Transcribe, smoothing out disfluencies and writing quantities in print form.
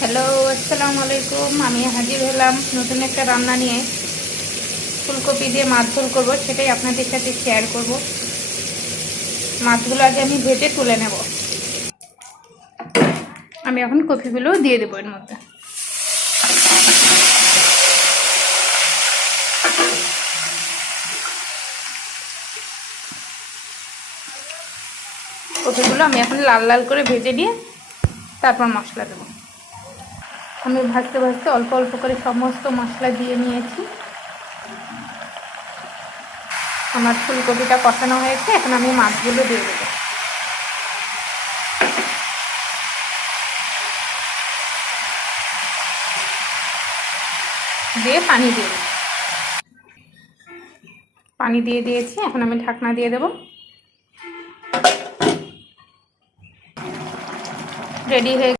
Hello, আসসালামু আলাইকুম। আমি হাজির হলাম নতুন একটা রান্না নিয়ে। ফুলকপি দিয়ে মাছ ঝোল করবো, সেটাই আপনাদের সাথে শেয়ার করব। মাছগুলো আগে আমি ভেজে তুলে নেব। আমি এখন কপিগুলো দিয়ে দেবো এর মধ্যে। কপিগুলো আমি এখন লাল লাল করে ভেজে দিয়ে তারপর মশলা দেবো। আমি ভাজতে ভাজতে অল্প অল্প করে সমস্ত মশলা দিয়ে নিয়েছি। আমার ফুলকপিটা কষানো হয়েছে, এখন আমি মাছগুলো দিয়ে দেবো। দিয়ে পানি দিয়ে দেবো। পানি দিয়ে দিয়েছি, এখন আমি ঢাকনা দিয়ে দেবো। রেডি হয়ে